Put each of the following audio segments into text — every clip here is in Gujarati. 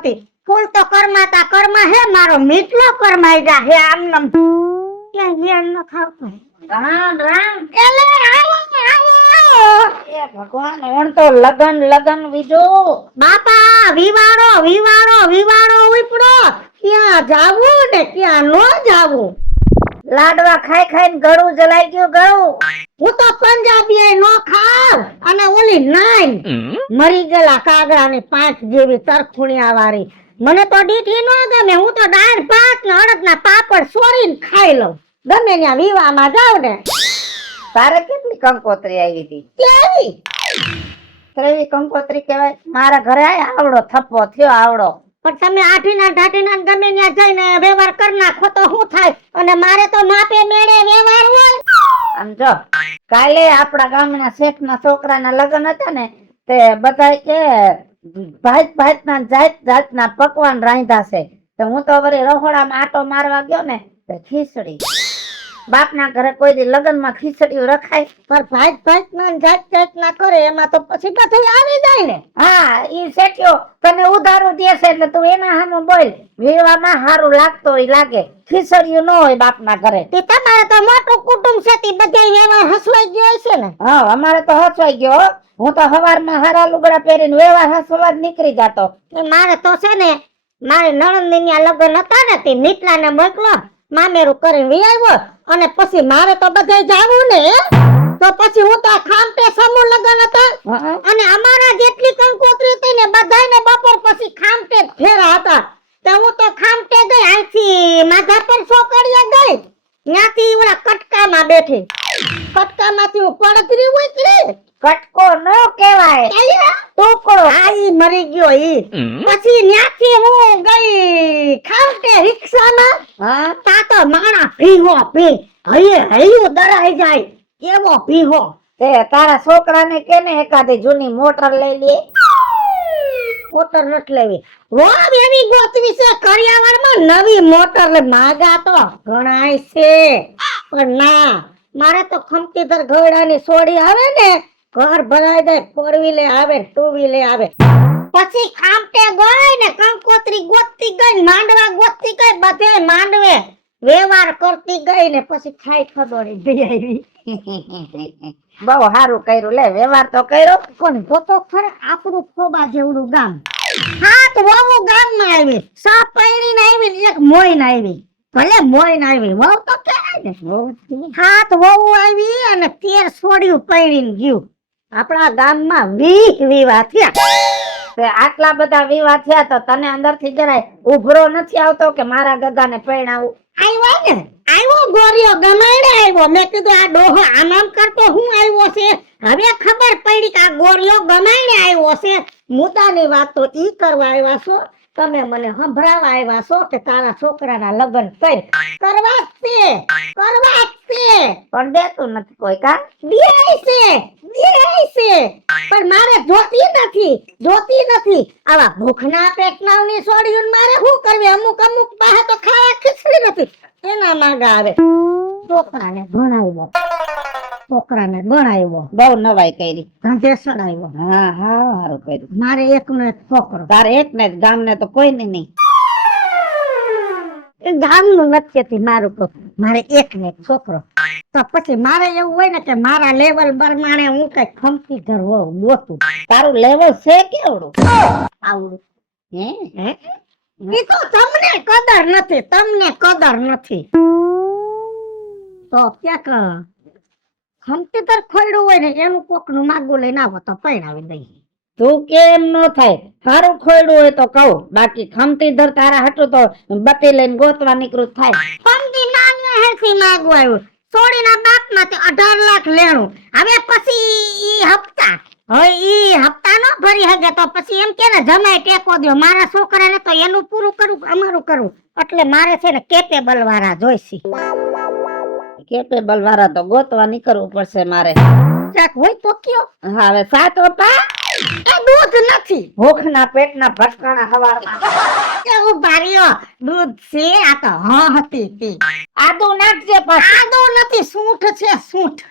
નથી. ફૂલ તો કરમાતા કર્મા હે, મારો મીઠલો કરમાઈ જા હે આમ નમ ક્યાં વેણ ન ખાવતો. રામ રામ. એલે આવો એ ભગવાન ઓણ તો લગન વિજો. બાપા વિવાળો ઉપડો. ક્યાં જાવું ને ક્યાં નો જાવું. લાડવા ખાઈ ખાઈને ગળું જલાઈ ગયું ગળું. હું તો પંજાબી નો ખાવ અને ઓલી નાઈ મરી ગયેલા કાગડાની પાંચ જેવી તરખુણિયા વાળી મને તો દીઠી નો ગમે. હું તો દાળ ભાત ને અડદના પાપડ સોરીને ખાઈ લઉં ગમે ત્યાં વિવાહમાં જાવ ને. તારે કેટલી કંકોત્રી આવી હતી? કેવી ત્રેવી કંકોત્રી કહેવાય. મારા ઘરે આવડો થપ્પો થયો આવડો. પણ તમે આઠીના ઢાટીના ગમે ત્યાં જઈને વ્યવહાર કરી નાખો તો શું થાય? અને મારે તો માપે મેળે વ્યવહાર હોય. આમ જો કાલે આપણા ગામના શેઠના છોકરાના લગ્ન હતા ને તે બધાય કે ભાતના જાતના પકવાન રાંધ્યા છે. તો હું તો વળી રહોડામાં આટો મારવા ગયો ને તો ખીચડી. બાપના ઘરે કોઈ દી લગ્નમાં ખીચડીઓ રખાય? પણ ભાતના જાતના કરે એમાં તો પછી બધું આવી જાય ને. હા ઈ શેઠિયો તને ઉધારું દેશે એટલે તું એના સામે બોલ. વિવાહમાં સારું લાગતો હોય લાગે, ખીચડીઓ ન હોય બાપના ઘરે. તે તમારે તો મોટું કુટુંબ છે તે બધાય વ્યવહાર હસવાઈ ગયો છે ને. હા અમારે તો હસવાઈ ગયો. હું તો સવારમાં હારા લુગડા પહેરીને વ્યવહાર હસવા જ નીકળી જાતો. મારે તો છે ને મારી નણંદની લગ્ન હતા ને તે નીટલાને મોકલો મામેરું કરીને વી આવ્યો અને પછી મારે તો બધાય જાવું ને. તો પછી હું તો ખામટે સમૂહ લગ્ન હતા અને અમારા જેટલી કંકોત્રી હતી ને બધાયને બપોર પછી ખામટે ફેરા હતા. તો હું તો ખામટે ગઈ, અહીંથી માધાપર ચોકડીએ ગઈ, ત્યાંથી ઓલા કટકામાં બેઠી. કટકામાંથી હું પડતરી ઉતરી. કટકો નો કહેવાય, ટુકડો. આ ઈ મરી ગયો ઈ. પછી ત્યાંથી હું ગઈ ખામટે રિક્ષામાં. હા તા તો માણા ભીહો ભી હૈયું દરાઈ જાય એવો ભીહો. તે તારા છોકરાને કે ને એકાદી જૂની મોટર લઈ લે. મોટર નથી લેવી, રોબ એવી ગોતવી છે કરિયાવરમાં નવી મોટર લે. માગા તો ઘણાય છે પણ ના, મારે તો ખમતીધર ઘોડાની સોડી આવે ને ઘર ભરાઈ જાય. 4 વ્હીલે આવે, 2 વ્હીલે આવે. પછી ખામટે ગઈ ને કંકોત્રી ગોતતી ગઈ, માંડવા ગોતતી ગઈ, બધે માંડવે વ્યવહાર કરતી ગઈ ને પછી ખાઈ ખબડી ભી આવી. બહુ સારું કર્યું લે, વ્યવહાર તો કર્યો. પણ તો ખરે આપણું ખોબા જેવડું ગામ. હાથ વહુ ગામમાં આવી, સા પૈણીને આવી ને એક મોઈને આવી. ભલે મોઈને આવી, વહુ તો કહેવાય ને. હાથ વહુ આવી અને 13 સોડિયું પૈણીને ગયું. આપણા ગામમાં 20 વિવાહ થયા. તે આટલા બધા વિવાહ થયા તો તને અંદરથી જરાય ઉભરો નથી આવતો કે મારા ગગાને પરણાવું? આવ્યો ને, આવ્યો ગોરિયો ગમાડે આવ્યો. મેં કીધું આ ડોહો આમ આમ કરતો હું આવ્યો છે. હવે ખબર પડી કે આ ગોરિયો ગમાડે આવ્યો છે. મુદ્દાની વાત તો ઈ કરવા આવ્યા છો તમે, મને સંભળાવા આવ્યા છો કે તારા છોકરાના લગ્ન કરવા જ છે. પણ દેતું નથી કોઈ કા? દેય છે પણ મારે જોતી નથી. આવા ભૂખના પેટનાવની છોડીઓને મારે શું કરવી? અમુક પાસે તો ખાવા ખીચડી નથી, એના માંગા આવે. છોકરાને ભણાવ્યો બહુ નવાઈ કરી. ધંધે સડાવ્યો. હા હા સારું કર્યું. મારે એકનો એક છોકરો. તારે એક ને જ, ગામને તો કોઈ નહીં. એ ગામનું નથી કહેતી, મારું તો મારે એક ને એક છોકરો. તો પછી મારે એવું હોય ને કે મારા લેવલ પ્રમાણે હું કઈ ખમતી ઘર હોઉં ગોતું. તારું લેવલ છે કેવડું? આવડું હે ઈ તો તમને કદર નથી. તો ક્યાંક ખમતી ઘર ખોયડું હોય ને એનું કોકનું માગું લઈને આવો તો પરણાવી દઈ. તું કેમ ન થાય? સારું ખોયડું હોય તો કહું, બાકી ખમતી ધર તારા હાટું તો બત્તી લઈને ગોતવા નીકળું થાય. ખમતી નાની હેથી માગું આવ્યું. સોડીના બાપમાંથી 18 લાખ લેણું. હવે પછી ઈ હપ્તા નો ભરી શકે તો પછી એમ કે ને જમાઈ ટેકો દો. મારા છોકરાને તો એનું પૂરું કરું, અમારું કરું. એટલે મારે છે ને કેપેબલ વાળા જોઈશે. કેપેબલ વાળા તો ગોતવા નીકળવું પડશે મારે. ક્યાંક હોય તો કયો. હા હવે સાત ઓપા. એ દૂધ નથી. ભૂખના પેટના ભટકાણા હવારમાં. એવું ભાર્યો દૂધ છે. આ તો હતી તી. આદુ નાખજે પાછું. આદો નથી, સૂંઠ છે. સૂંઠ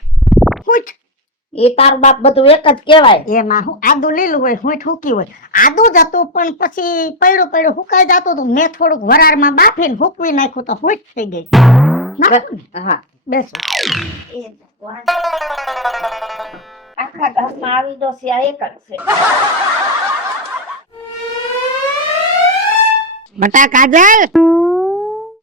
એ તારું બાપ બધું એક જ કહેવાય. એમાં હું આદુ લીલું હોય હું ઠૂકી હોય આદુ જ હતું પણ પછી પડ્યું પડ્યું હુકાઈ જતું હતું મેં થોડુંક વરાળમાં બાફીને હૂકવી નાખ્યું તો હુંટ થઈ ગઈ નાખું ને? હા બેસો એ ભગવાન. આખા ઘરમાં આવી ડોસી આ એક જ છે. બટા કાજલ,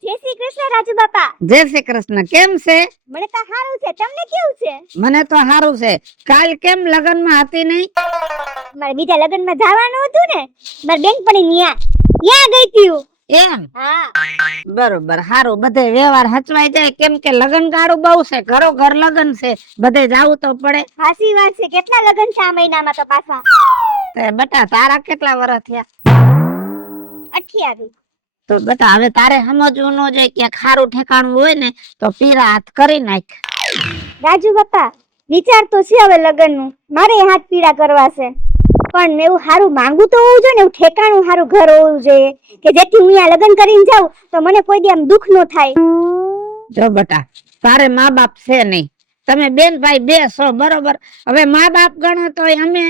જય શ્રી કૃષ્ણ રાજુ બાપા. જય શ્રી કૃષ્ણ. કેમ છે? મને તો સારું છે, તમને કેવું છે? મને તો સારું છે. કાલ કેમ લગનમાં હતી નહીં? મારે બીજા લગ્નમાં જવાનું હતું ને, મારી બેનપણી ન્યા ગઈ હતી હું. એમ? હા બરોબર, સારું. બધે વ્યવહાર હચવાઈ જાય, કેમ કે લગન ગાળું બહુ છે, ઘરો ઘર લગન છે, બધે જાવું તો પડે. હાસી વાત છે. કેટલા લગ્ન છે આ મહિનામાં તો પાછા? તે બટા તારા કેટલા વર્ષ થયા? 28. તો બટા હવે તારે સમજવું ન જાય કે ખારું ઠેકાણું હોય ને તો પીરા હાથ કરી નાખ. રાજુ બાપા વિચાર તો છે હવે લગ્નનું, મારે હાથ પીડા કરવા છે, પણ એવું સારું માંગુ તો હોવું જોઈએ ને, એવું ઠેકાણું સારું ઘર હોવું જોઈએ કે જેથી હું અહીંયા લગ્ન કરીને જાઉં તો મને કોઈ દી આમ દુઃખ ન થાય. જો બટા તારે મા બાપ છે નહીં, તમે બેન ભાઈ બે છો, બરોબર. હવે મા બાપ ગણો તો અમે,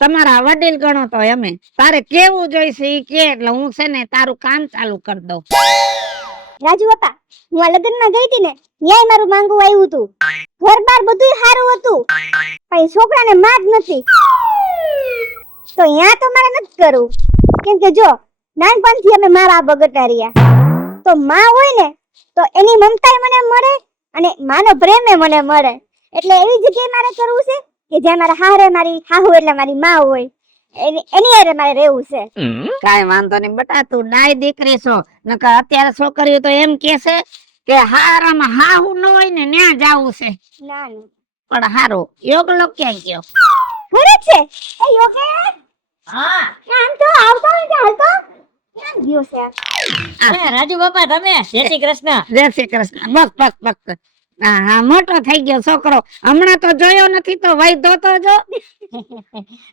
તમારા વડીલ ગણો તો અમે, તારે કેવું જોઈશે ઈ કે એટલે હું છે ને તારું કામ ચાલુ કરી દઉં. રાજુ બાપા હું આ લગ્નમાં ગઈ હતી ને, ન્યાય મારું માંગવું આવ્યું હતું, ઘર બાર બધું સારું હતું, પણ એ છોકરાને માં જ નથી, તો અહીંયા તો મારે નથી કરવું. કેમ કે જો નાનપણથી અમે મારા બગટા રહ્યા, તો માં હોય ને તો એની મમતાય મને મળે અને માનો પ્રેમે મને મળે, એટલે એવી જગ્યાએ મારે કરવું છે કે જ્યાં મારા હારે મારી હાહુ એટલે મારી માં હોય, એની હારે મારે રહેવું છે. કાઈ વાંધો નહીં બટા, તું ડાય દીકરી છો. નકર અત્યારે છોકરીઓ તો એમ કે છે કે હારામાં હાહુ ન હોય ને ન્યા જાવું છે. ના ના પણ હારો યોગ લોક ક્યાં ગયો? ઘરે જ છે. એ યોગેશ હા આમ તો આવતો ને હાલતો ક્યાં ગયો છે આ? રાજુ બાપા તમે જય શ્રી કૃષ્ણ. જય શ્રી કૃષ્ણ. બસ બસ બસ. હા હા, મોટો થઈ ગયો છોકરો. હમણાં તો જોયો નથી તો વૈધો તો જો.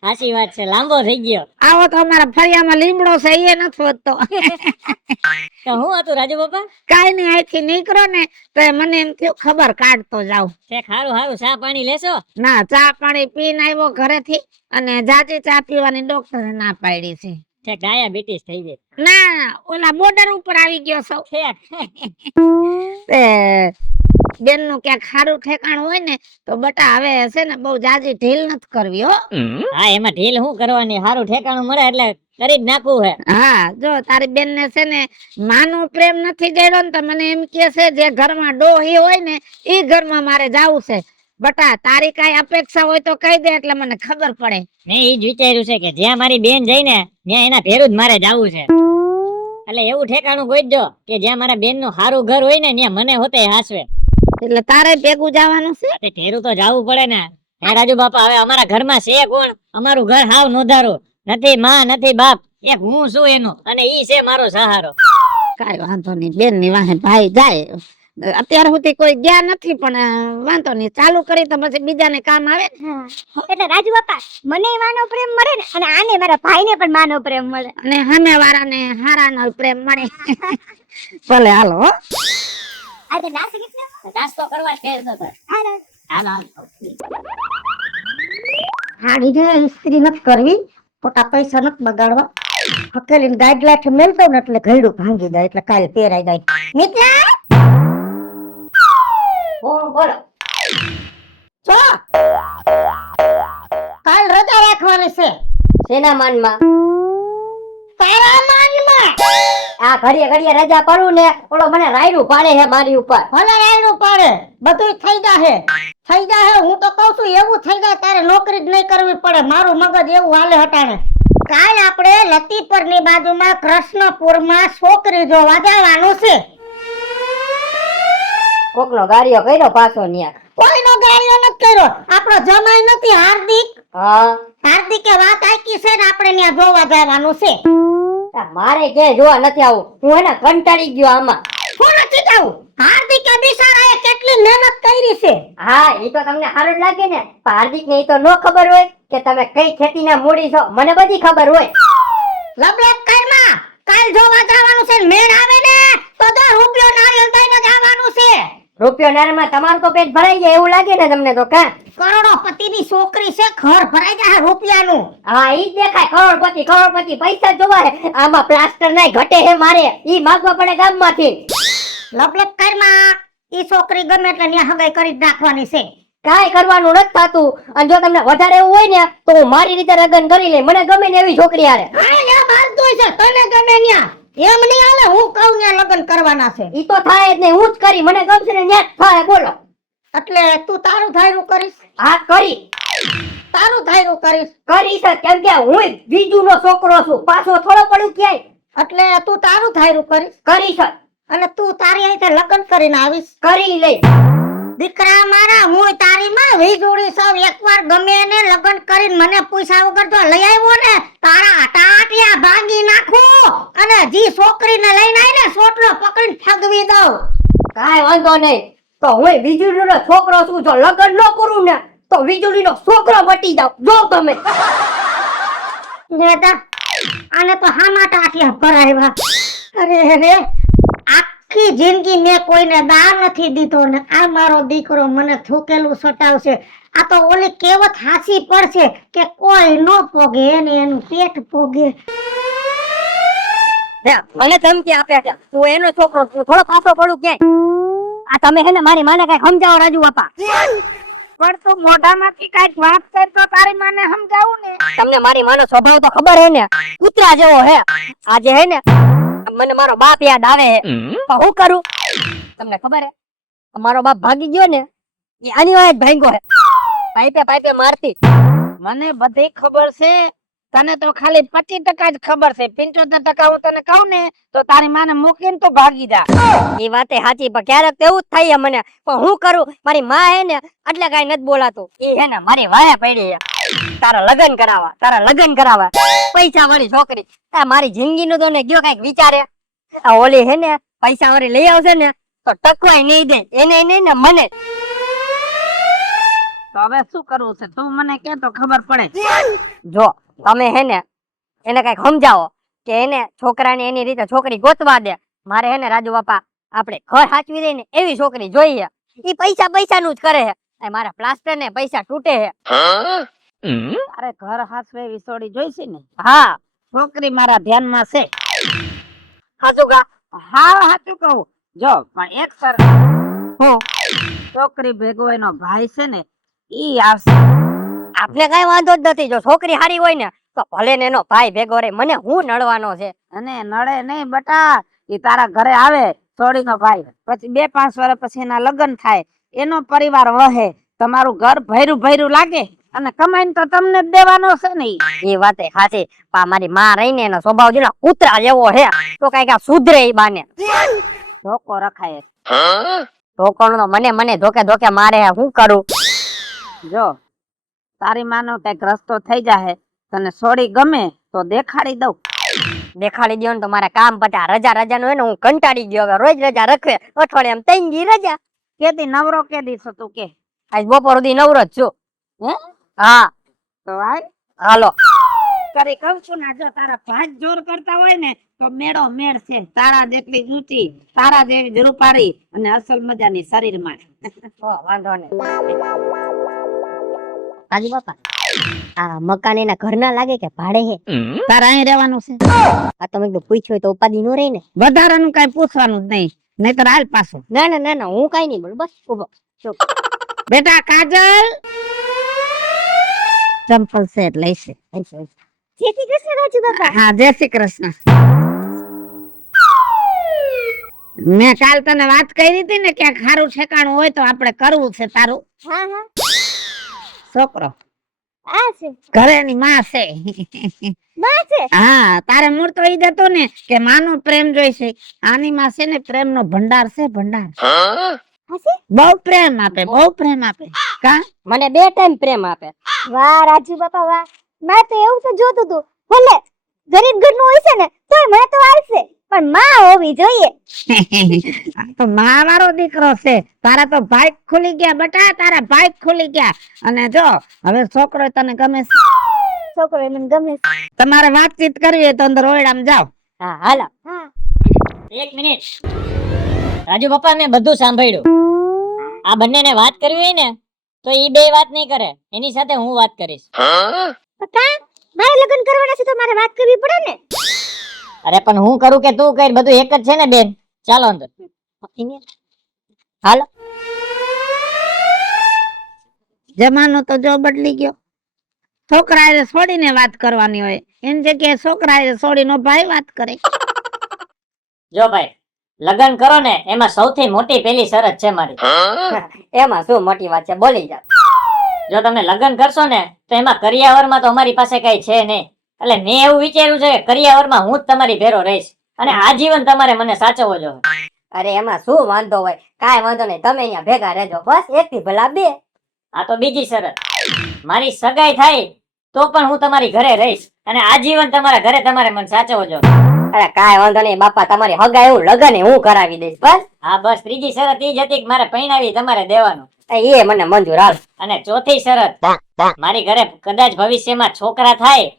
સાચી વાત છે, લાંબો થઈ ગયો. આવો તો અમારા ફળિયામાં લીમડો છે એ નથી વધતો. તો હું હતું રાજુ બાપા? કાઈ નહીં, અહીંથી નીકળો ને તો મને એમ થયું ખબર કાઢતો જાવ. તે ખારું હારું ચા પાણી લેશો? ના, ચા પાણી પીને આવ્યો ઘરેથી, અને જાજી ચા પીવાની ડોક્ટરે ના પાડી છે. તે ડાયાબિટીસ થઈ ગઈ. ના, ઓલા બોર્ડર ઉપર આવી ગયો સૌ. ઠેક. તે બેન નું ક્યાંક સારું ઠેકાણું હોય ને તો બટા હવે છે ને બહુ જાજી ઢીલ નથી કરવી હો. હા એમાં ઢીલ શું કરવાની, હારું ઠેકાણું મળે એટલે કરી જ નાખવું હે. હા, જો તારી બેન ને છે ને માનો પ્રેમ નથી જડ્યો ને તો મને એમ કે છે જે ઘરમાં ડોહી હોય ને ઈ ઘરમાં મારે જાવું છે. બટા તારી કઈ અપેક્ષા હોય તો કહી દે એટલે મને ખબર પડે. મેં ઈ જ વિચાર્યું છે કે જ્યાં મારી બેન જઈને ત્યાં એના ભેરું જ મારે જાવું છે. એટલે એવું ઠેકાણું ગોતજો કે જ્યાં મારા બેન નું હારું ઘર હોય ને ત્યાં મને હોતે હાસવે. એટલે તારે ભેગું જવાનું છે? તે ભેરું તો જાવું પડે ને. હે રાજુ બાપા હવે અમારા ઘરમાં છે કોણ? અમારું ઘર હાવ નોંધારું, નથી માં નથી બાપ, એક હું છું એનું, અને ઈ છે મારો સહારો. કઈ વાંધો નહીં, બેન ની વાહે ભાઈ જાય. અત્યાર સુધી કોઈ ગયા નથી, પણ વાંધો નહીં, ચાલુ કરી તો પછી બીજાને કામ આવે ને. હા એટલે રાજુ બાપા મને માનો પ્રેમ મળે ને અને આને મારા ભાઈને પણ માનો પ્રેમ મળે. અને સામે વાળાને હારાનો પ્રેમ મળે. ભલે હાલો હો. આજે નાસ્તો કેટલો? નાસ્તો કરવા છે તો હાલો હાલો. હાડી ને ઇસ્ત્રી નથી કરવી, ખોટા પૈસા નથી બગાડવા. હકેલીને ગાઈડલાઠ મેલતો ને એટલે ઘરડું ભાંગી જાય, એટલે કાલે પહેરાઈ જાય. મિત્રા બોલો. જો કાલ રજા રાખવાની છે. શેના માનમાં? તારા માનમાં. આ ઘડીએ ઘડીએ રજા પડું ને ઓલો મને રાયડું પાડે છે મારી ઉપર. ભલે રાયડું પાડે, બધું થઈ જાહે. થઈ જાહે, હું તો કહું છું એવું થઈ જાય તારે નોકરી જ નહીં કરવી પડે. મારું મગજ એવું હાલે હટાણે. કાલ આપણે લતીપરની બાજુમાં કૃષ્ણપુરમાં છોકરી જોવા જવાનું છે. કોકનો ગાડીઓ કર્યો પાછો ન્યા. કોઈનો ગાળિયો નથી કર્યો, આપણો જમાઈ નથી હાર્દિક. હા, હાર્દિકે વાત આકી છે ને આપણે ત્યાં જોવા જવાનું છે. મારે કે જોવા નથી આવું, હું એને કંટાળી ગયો આમાં. હું નથી જાવું. હાર્દિકે બિચારાએ કેટલી મહેનત કરી છે. હા, એ તો તમને સારું જ લાગે ને, પણ હાર્દિક ને એ તો નો ખબર હોય કે તમે કઈ ખેતીના મૂડી છો. મને બધી ખબર હોય. લબડક કરમાં કાલ જોવા જવાનું છે. મેળ આવે ને તો 10 રૂપિયો નારિયેળ દઈને જવાનું છે. રૂપિયો નારામાં તમારું તો પેટ ભરાઈ જાય એવું લાગે ને તમને તો કા? કરોડોપતિની છોકરી છે, ઘર ભરાઈ જાય રૂપિયાનું. હા ઈ જ દેખાય કરોડપતિ પૈસા જોવા હે. આમાં પ્લાસ્ટર નાય ઘટે હે મારે. ઈ માંગવા પડે ગામમાંથી. લપ કરમાં ઈ છોકરી ગમે એટલે ન્યા હગાઈ કરી જ નાખવાની છે. કાંઈ કરવાનું નથી થાતું. અને જો તમને વધારે એવું હોય ને તો હું મારી રીતે લગ્ન કરી લે. મને ગમે ને એવી છોકરી હારે. હા ન્યા બાંધતું છે, તને ગમે ન્યા. એમ નહીં હાલે, હું કહું ન્યા લગ્ન કરવાના છે. ઈ તો થાય જ નહીં. હું જ કરી. મને ગમશે ને ન્યા જ થાય. બોલો. એટલે તું તારું ધાર્યું કરીશ? હા કરી. તારું ધાર્યું કરીશ? કરી છે કેમ કે હું બીજુનો છોકરો છું. પાછો થોડો પડું ક્યાંય. એટલે તું તારું ધાર્યું કરીશ? કરી છે. અને તું તારી રીતે લગ્ન કરીને આવીશ? કરી લઈ. દીકરા મારા, હું તારી માં વીજોડી સૌ એકવાર ગમે એને લગ્ન કરીને મને પૂછ્યા વગર જો લઈ આવ્યો ને, તારા ટાટિયા ભાંગી નાખું અને જી છોકરીને લઈને આવી ને સોટલો પકડીને ફગવી દઉં. કાંઈ વાંધો નહીં. તો હું વીજળીનો છોકરો છું. જો લગ્ન ન કરું ને તો વીજળીનો છોકરો મટી જાવ. જો તમે નેતા આને તો હામા ટાટિયા ભરાવ્યા. અરે રે, આખી જિંદગી મેં કોઈને દાન નથી દીધો ને આ મારો દીકરો મને થૂકેલું સટાવશે. આ તો ઓલી કહેવત હાસી પડશે કે કોઈ ન પોગે એને એનું પેટ પોગે. મને ધમકી આપે છે. હું એનો છોકરો છું. થોડો પાછો પડું ક્યાંય. આ તમે હે ને મારી માને કઈ સમજાવો રાજુ બાપા. પણ તું મોઢામાંથી કાંઈક વાત કર તો તારી માને સમજાવું ને. તમને મારી માનો સ્વભાવ તો ખબર હે ને, કૂતરા જેવો હે. આજે હે ને મને મારો બાપ યાદ આવે હે. તો હું કરું તમને ખબર હે? મારો બાપ ભાગી ગયો ને એ આની વાય જ ભાગ્યો હે. પાઇપે મારતી. મને બધી ખબર છે. તને તો ખાલી 25% જ ખબર છે. 75% હું તને કહું ને તો તારી માને મૂકીને તું ભાગી જા. એ વાતે સાચી, પણ ક્યારેક તો એવું જ થાય મને. પણ હું કરું, મારી માં હે ને એટલે કઈ નથી બોલાતું. એ હે ને મારી વાયા પડી છે. તારા લગ્ન કરાવવા પૈસા વાળી છોકરી. આ મારી જિંદગી નું તો ને ગયો કઈક વિચારે. આ ઓલી હે ને પૈસા વાળી લઈ આવશે ને તો ટકવાય નહીં દે. એને નહીં ને મને. તો હવે શું કરવું છે તું મને કે તો ખબર પડે. જો તમે હે ને એને કઈક સમજાવો કે એને છોકરાને એની રીતે છોકરી ગોતવા દે. મારે હે ને રાજુ બાપા આપણે ઘર સાચવી દે ને એવી છોકરી જોઈએ. ઈ પૈસાનું જ કરે છે. મારા પ્લાસ્ટર ને પૈસા તૂટે છે. અરે ઘર હાથવે વિસોડી જોઈશે ને. હા છોકરી મારા ધ્યાનમાં છે. સાચું કા? હા સાચું કહું. જો પણ એક સર હું છોકરી ભેગો એનો ભાઈ છે ને ઈ આવશે. આપને કઈ વાંધો જ નથી. જો છોકરી હારી હોય ને તો ભલે ને એનો ભાઈ ભેગો રે. મને હું નડવાનો છે? અને નડે નહીં બટા. ઈ તારા ઘરે આવે છોડીનો ભાઈ, પછી 2-5 વર્ષ પછી એના લગ્ન થાય, એનો પરિવાર વહે, તમારું ઘર ભર્યું લાગે અને કમાઈને તો તમને જ દેવાનો છે ને. એ વાતે સાચી. પા મારી માં રહીને એનો સ્વભાવ જેટલા કૂતરા જેવો હે તો કઈક સુધરે ઈ બાને. ધોકો રખાય. ધોકોનો તો મને ધોકે મારે હે. હું કરું? જો તારી માનો કઈક રસ્તો થઈ જાય, તને છોડી ગમે તો દેખાડી દઉં. દેખાડી દો ને તો મારા કામ પતા. રજા નું હોય ને હું કંટાળી ગયો. હવે રોજ રજા રખવે. અઠવાડિયામાં 3 દી રજા. કેદી નવરો કેદી છો તું કે? આજ બપોર સુધી નવરો જ છું. હે? હા તો હાલો. કરી કહું છું ને, જો તારા ભાઈ જોર કરતા હોય ને તો મેળો મેળ છે. તારા જેટલી ઊંચી, તારા જેવી રૂપાળી અને અસલ મજાની શરીરમાં. વાંધો નહીં. રાજુ બાપા આ મકાન એના ઘરના લાગે કે ભાડે હે? તારા અહીં રહેવાનું છે. આ તમે તો પૂછ્યું તો ઉપાધિ નો રહી ને. વધારાનું કઈ પૂછવાનું જ નહીં, નહીતર હાલ પાછો. ના હું કઈ નહીં બોલું. બસ ઉભો. બેટા કાજલ ચંપલ સેટ લઈશે. જય શ્રી કૃષ્ણ રાજુ બાપા. હા જય શ્રી કૃષ્ણ. મેં કાલ તને વાત કરી હતી ને ક્યાંક સારું ઠેકાણું હોય તો આપણે કરવું છે તારું. હા છોકરો આ છે ઘરેની માં છે. બસ છે. હા તારે મૂળ તો ઈ જ હતું ને કે માનો પ્રેમ જોઈશે. આની માં છે ને પ્રેમ નો ભંડાર છે. ભંડાર હસી બહુ પ્રેમ આપે. કા મને 2 ટાઈમ પ્રેમ આપે. વાહ રાજુ બાપા વાહ. મેં તો એવું તો જોતું તું ભલે ગરીબ ઘરનું હોય છે ને તોય મને તો આવશે, પણ માં હોવી જોઈએ. આ તો માં વાળો દીકરો છે. તારા તો ભાઈ ખુલી ગયા બટા. તારા ભાઈ ખુલી ગયા. અને જો હવે છોકરો તને ગમે છે? છોકરો મને ગમે છે. તમારે વાતચીત કરવી હોય તો અંદર ઓરડામાં જાઓ. હા હાલો. હા 1 મિનિટ. રાજુ બાપા મેં બધું સાંભળ્યું. આ બંનેને વાત કરવી હોય ને તો ઈ બે વાત નહીં કરે, એની સાથે હું વાત કરીશ. પપ્પા મારે લગ્ન કરવાના છે તો મારે વાત કરવી પડે ને. અરે પણ હું કરું કે તું કર, બધું એક જ છે ને બેન. ચાલો અંદર. હાલો. જમાનો તો જો બદલી ગયો. છોકરાએ છોડીને વાત કરવાની હોય, એની જગ્યાએ છોકરાએ છોડીનો ભાઈ વાત કરે. જો ભાઈ, લગ્ન કરો ને એમાં સૌથી મોટી પેલી શરત છે મારી. એમાં શું મોટી વાત છે, બોલી જા. જો તમે લગ્ન કરશો ને તો એમાં કરિયાવરમાં તો અમારી પાસે કઈ છે નહીં. એટલે મેં એવું વિચાર્યું છે કે કરિયાવરમાં હું જ તમારી ભેરો રહીશ અને આજીવન તમારે મને સાચવવો જોઈએ. અરે એમાં શું વાંધો હોય, કાંઈ વાંધો નહીં, તમે અહીંયા ભેગા રહેજો, બસ એક થી ભલા બે. આ તો બીજી શરત, મારી સગાઈ થાય તો પણ હું તમારી ઘરે રહીશ અને આજીવન તમારા ઘરે તમારે મને સાચવવો જોઈએ. અરે કાંઈ વાંધો નહીં બાપા, તમારી હગાઈ એવું લગન હું કરાવી દઈશ બસ. હા બસ, ત્રીજી શરત ઈ જ હતી કે મારે પૈણાવી તમારે દેવાનું, એ મને મંજૂર હાલ. અને ચોથી શરત, મારી ઘરે કદાચ ભવિષ્યમાં છોકરા થાય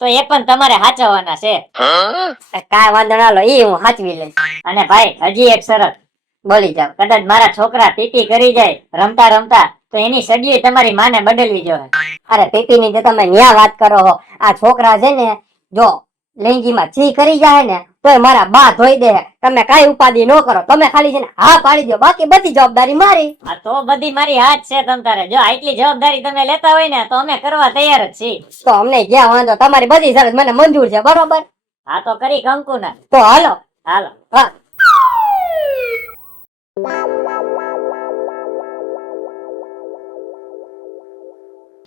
તો એ પણ તમારે સાચવવાના છે. કાંઈ વાંધો ના લો, ઈ હું સાચવી લઈશ. અને ભાઈ હજી એક શરત બોલી જાવ, કદાચ મારા છોકરા પીપી કરી જાય રમતા રમતા તો એની સગી તમારી માને બદલવી જોઈએ. અરે પીપી ની તમે ન્યા વાત કરો છો, આ છોકરા છે ને જો લેંગીમાં ચી કરી જાય ને તો મારા બા ધોઈ દે. તમે કઈ ઉપાધિ ન કરો, તમે ખાલી છે ને હા પાડી દો, બાકી બધી જવાબદારી મારી. હા તો બધી મારી હાથ છે તમ તારે. જો આટલી જવાબદારી તમે લેતા હોય ને તો અમે કરવા તૈયાર જ છીએ. તો અમને જ્યાં વાંધો, તમારી બધી શરત મને મંજૂર છે, બરોબર? હા તો કરી કંકુ ના. તો હાલો હાલો. હા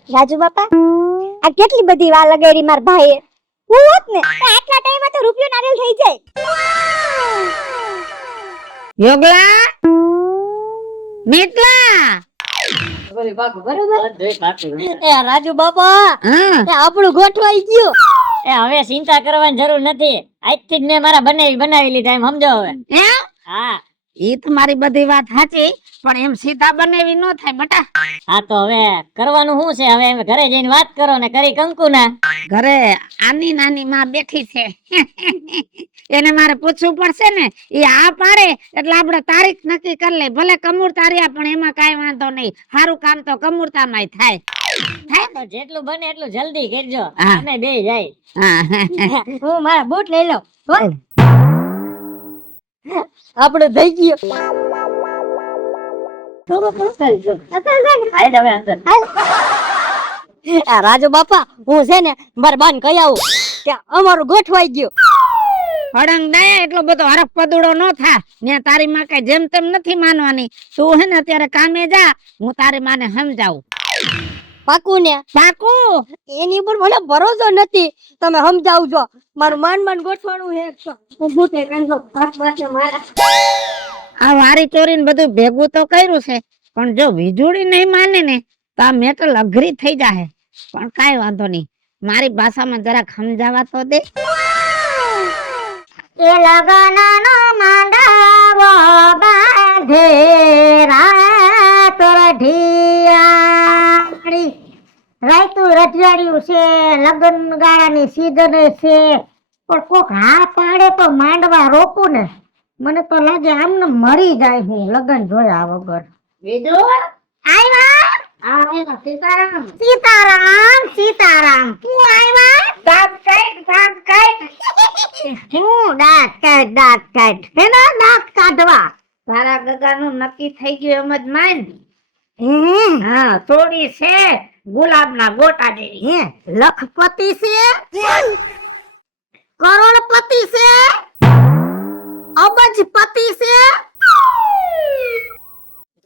રાજુ બાપા આ કેટલી બધી વાર લગાડી માર ભાઈએ. હું હોત ને તો આટલા ટાઈમમાં તો રૂપિયો નારિયેલ થઈ જાય. યોગલા, મિતલા, એ રાજુ બાપા, હા એ આપણું ગોઠવાઈ ગયું. એ હવે ચિંતા કરવાની જરૂર નથી, આજથી જ મેં મારા બનાવી લીધા, એમ સમજો હવે. એમ? હા ઈ તમારી બધી વાત સાચી, પણ એમ સીધા બનેવી ન થાય બટા. હા તો હવે કરવાનું શું છે, હવે એમ ઘરે જઈને વાત કરો ને કરી કંકુ ના. ઘરે આની નાની માં બેઠી છે, એને મારે પૂછવું પડશે ને. ઈ આ પાડે એટલે આપણે તારીખ નક્કી કરી લે, ભલે કમૂરતા રહ્યા પણ એમાં કાઈ વાંધો નહીં, સારું કામ તો કમૂરતામાંય થાય. થાય તો જેટલું બને એટલું જલ્દી કરજો, હા. અમે બે જાય. હા. હું મારા બૂટ લઈ લઉં હો. આપણું થઈ ગયું. આ રાજુ બાપા, હું છે ને મારા બાન કહી આવું કે અમારું ગોઠવાઈ ગયું. હડંગ દયા એટલો બધો હરફ પદુડો ન થા, ને તારી માં કઈ જેમ તેમ નથી માનવાની. તું હે ને અત્યારે કામે જા, હું તારી માને સમજાવું. પાકું ને? પાકું. એની ઉપર મને ભરોસો નથી, તમે સમજાવજો. મારું માન ગોઠવાનું છે. હું બૂટ લઈ લઉં. આ વારી ચોરીને બધું ભેગું તો કર્યું છે, પણ જો વીજળી નહીં માને ને તો આ મેટલ અઘરી થઈ જાહે. પણ કાઈ વાંધો નહીં, મારી ભાષામાં જરાક સમજાવા તો દે. એ લગનનો માંડવો બાંધે રાત રઢિયાળી. રાયતું રઢિયાળ્યું છે, લગન ગાળાની સીઝન છે, પણ કોક હા પાડે તો માંડવા રોપું ને મને તો લાગે આમને મરી જાય હું લગન જોયા વગર. આવ્યા સીતારામ સીતારામ. તું આવ્યા? હું દાંત કાઢ એના દાંત કાઢવા. તારા ગગાનું નક્કી થઈ ગયું એમ જ માન. હે હા, થોડી છે ગુલાબના ગોટા જેવી. હે લખપતિ છે, કરોડપતિ છે, અબજપતિ છે,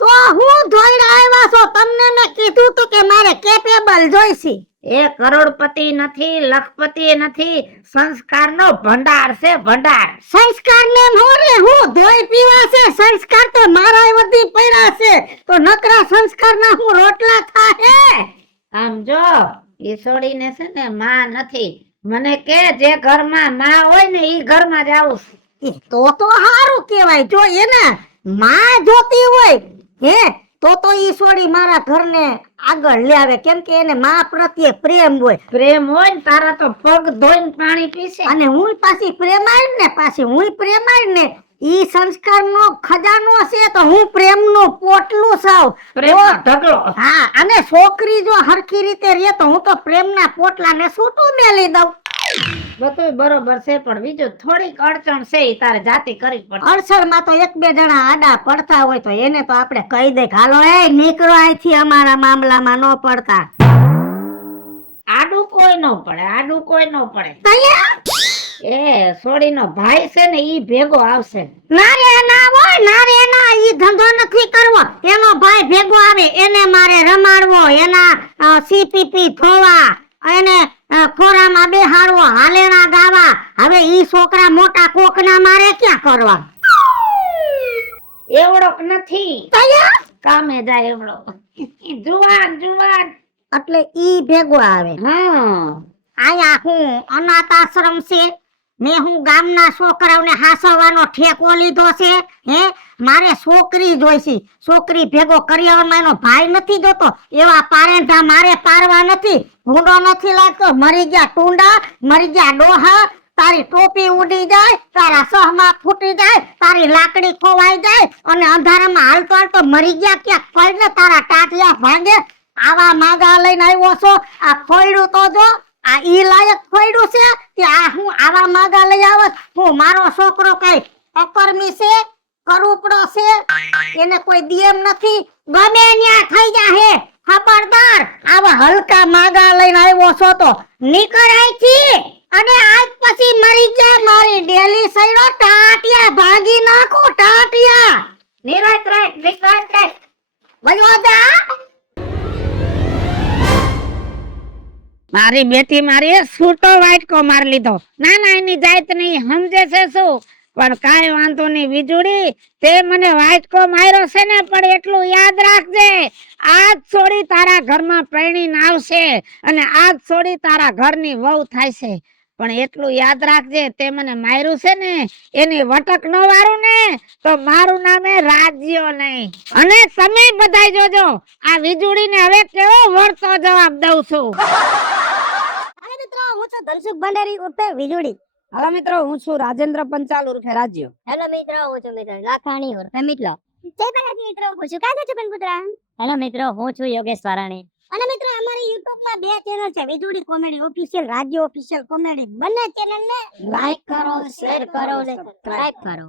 તો હું ધોઈડા આવ્યા છો? તમને મેં કીધું તું કે મારે કેપેબલ જોઈશે. એ કરોડપતિ નથી, લખપતિ નથી, સંસ્કારનો ભંડાર છે, ભંડાર. સંસ્કાર ને મોરે હું ધોઈ પીવા છે, સંસ્કાર તો મારા વધી પડ્યા છે, તો નકરા સંસ્કાર ના હું રોટલા થાહે. આમ જો ઈસોડીને છે ને માં નથી, મને કે જે ઘરમાં માં હોય ને ઈ ઘરમાં જ આવું. તો હારું કેવાય. જો એને માં જોતી હોય હે તો ઈ છોડી મારા ઘરને આગળ લે આવે, કેમ કે એને માં પ્રત્યે પ્રેમ હોય. પ્રેમ હોય ને તારા તો પગ ધોઈને પાણી પીશે. અને હું પાછી પ્રેમાય ને, પાછી હું પ્રેમાય ને ઈ સંસ્કારનો ખજાનો છે તો હું પ્રેમનું પોટલું છું. પ્રેમનો ઢગલો. હા, અને છોકરી જો હરખી રીતે રહે તો હું તો પ્રેમના પોટલાને છૂટું મેલી દઉં. બધું બરોબર છે પણ બીજું થોડીક અડચણ છે ઈ તારે જાતે કરવી પડશે. અડસરમાં તો એક બે જણા આડા પડતા હોય તો એને તો આપણે કહી દે કે હાલો એ નીકળો અહીંથી, અમારા મામલામાં ન પડતા. આડું કોઈ ન પડે, આડું કોઈ ન પડે. તૈયાર? એ સોડીનો ભાઈ છે ને ઈ ભેગો આવશે. ના રે ના હોય, ના રે ના, ઈ ધંધો નથી કરવો. એનો ભાઈ ભેગો આવે એને મારે રમાડવો, એના સીપીપી ધોવા, એને ખોરામાં બેહાડવો, હાલેણા ગાવા. હવે ઈ છોકરા મોટા કોકના મારે ક્યાં કરવા? એવડોક નથી, તૈયાર? કામે જાય એવડો. જુવાન જુવાન. એટલે ઈ ભેગો આવે. હા, આયા હું અનાથ આશ્રમ છે, મેં હું ગામના છોકરાઓને હાસવાનો ઠેકો લીધો છે. હે, મારે છોકરી જોઈશે. છોકરી ભેગો કરિયાવરમાં એનો ભાઈ નથી જોતો. એવા પારેંઢા મારે પારવા નથી. ભૂંડો નથી લાગતો. મરી ગયા ટુંડા, મરી ગયા ડોહા, તારી ટોપી ઉડી જાય, તારા સહમાં ફૂટી જાય, તારી લાકડી ખોવાઈ જાય, અને અંધારામાં હાલતો હાલતો મરી ગયા ક્યાંક પડીને તારા ટાટિયા ભાંગે. આવા માગા લઈને આવ્યો છો. આ ફોયડું તો જો, આ ઈ લાયક ફોયડું છે કે આ હું આવા માગા લઈ આવત? હું મારો છોકરો કઈ અકર્મી છે, કરૂપડો છે, એને કોઈ દિયમ નથી? ગમે ન્યા થઈ જાહે. ખબરદાર, આવા હલકા માગા લઈને આવ્યો છો તો નીકળ અહીંથી. અને આજ પછી મરી જાય મારી ડેલી સૈડો ટાટિયા ભાંગી નાખું, ટાટિયા. નિરાત રાખ, નિરાત રાખ. વયો જા. મારી બેટી મારી છૂટો વાટકો માર લીધો. ના ના, એની જાત નહીં, સમજે છે શું? પણ કાંઈ વાંધો નહીં વીજળી, તે મને વાટકો માર્યો છે ને, પણ એટલું યાદ રાખજે, આજ છોડી તારા ઘરમાં પરણીને આવશે અને આજ છોડી તારા ઘરની વહુ થાય છે. પણ એટલું યાદ રાખજે, તે મને માર્યું છે ને, એની વટક ન વાળું ને તો મારું નામે રાજ્યો નહીં. અને તમે બધાય જોજો, આ વીજળીને હવે કેવો વળતો જવાબ દઉં છું. હાલો મિત્રો, હું છું ધનસુખ ભંડારી ઉર્ફે વીજળી. હાલો મિત્રો, હું છું રાજેન્દ્ર પંચાલ ઉર્ફે રાજ્યો. હેલો મિત્રો, હું છું મિત્ર લાખાણી ઉર્ફે મિતલો. જય બાલાજી મિત્રો, હું છું કાકા છું પુત્રા. હેલો મિત્રો, હું છું યોગેશ વારાણી. અને મિત્રો, અમારી YouTube માં બે ચેનલ છે, વીજળી કોમેડી ઓફિશિયલ, રાજ્ય ઓફિશિયલ કોમેડી. બંને ચેનલ ને લાઈક કરો, શેર કરો, સબસ્ક્રાઇબ કરો.